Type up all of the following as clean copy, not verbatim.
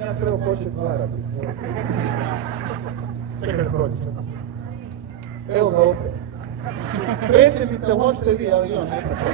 Ja treba početi varati sve. Čekaj da prođe, čekaj. Evo ga opet. Predsjednica možete vi, ali on ne tako.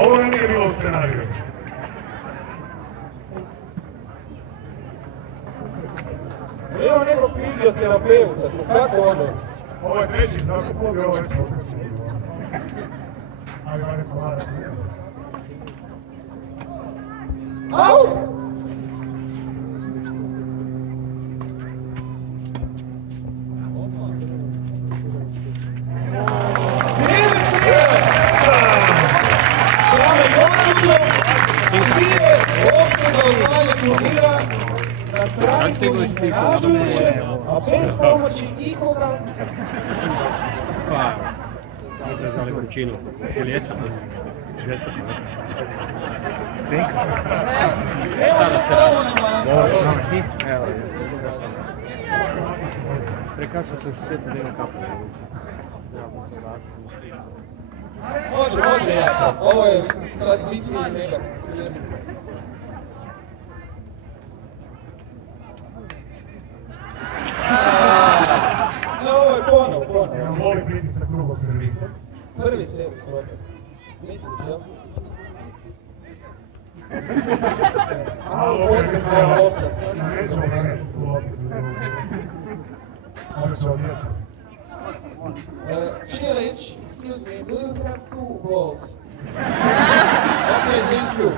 Ovo nije bilo u scenariju. Evo nekog fizioterapeuta, kako ono? Ovo je treći zrakoplov i ovo je već posle. Ali ovo ne povara se. Au! Na stranicu iznenađujuće, a bez pomoći ikoga... Pa, ne znam neku činu. Ili jesam? Žesto sam. Šta da se radi? Evo je. Prekasno sam se sjetio da imam kapu. Može ja. Ovo je sad biti ili neba. Ovo je ponovo. Voli pritisak drugog servisa. Prvi servis opet. Misliš, jel? Ali opet se nećemo gledati tu loptu. Ovo će odnijesti. Challenge, excuse me, do you have 2 balls? Okay, thank you.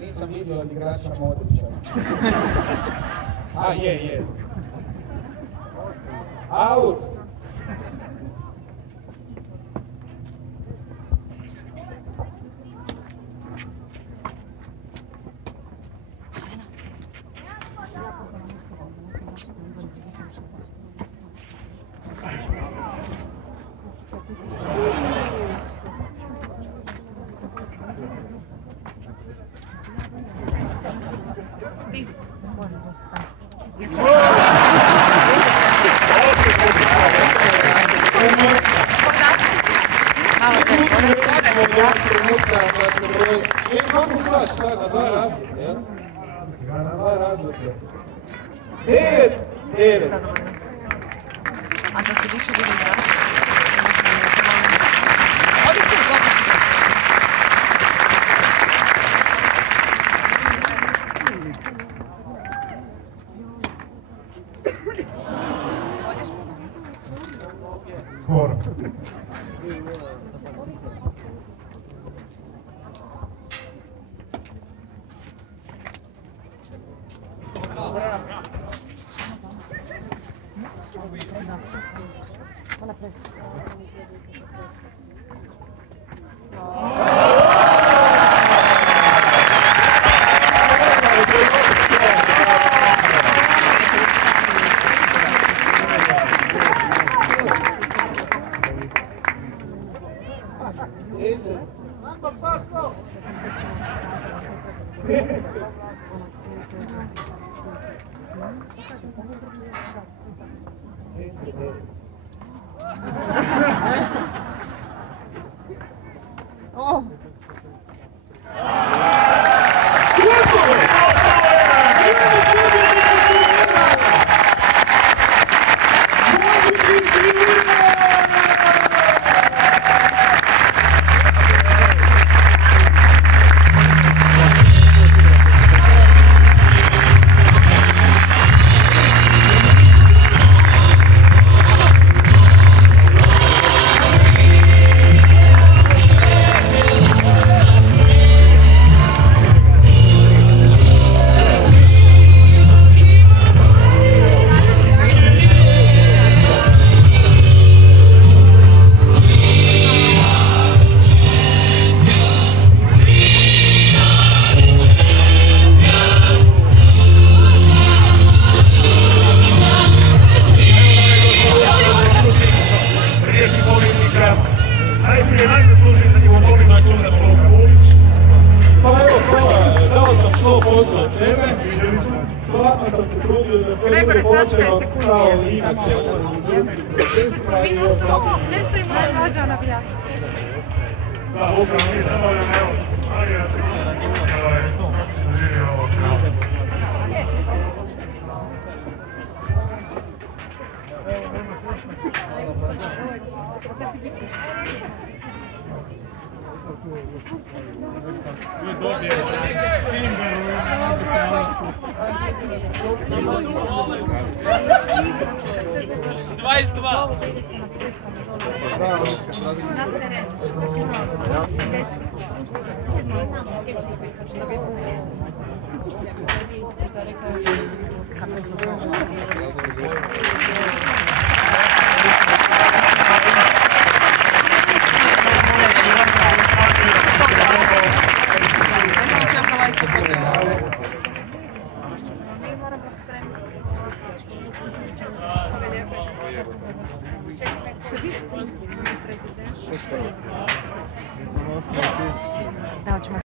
Nisam vidio od igrača Modrića. A, je. Out! Kako sad, šta, na 2 razlike, jel? Na 2 razlike. 9. A da se više vidi igrač? Odi tu, dobro. Skoro. 10. 10. 10. O! Najprije najzaslužniji za njegov pobjednik sudac Luka Vulić. Pa evo, hvala, dao sam 100% od sebe. Stvarno sam se trudio da sve bude počeo kao liga. Ne stojimo na vođa na bijaku. Da, upravo nije zabavljeno, evo, Marija služio ovo pravo. Da, ćemo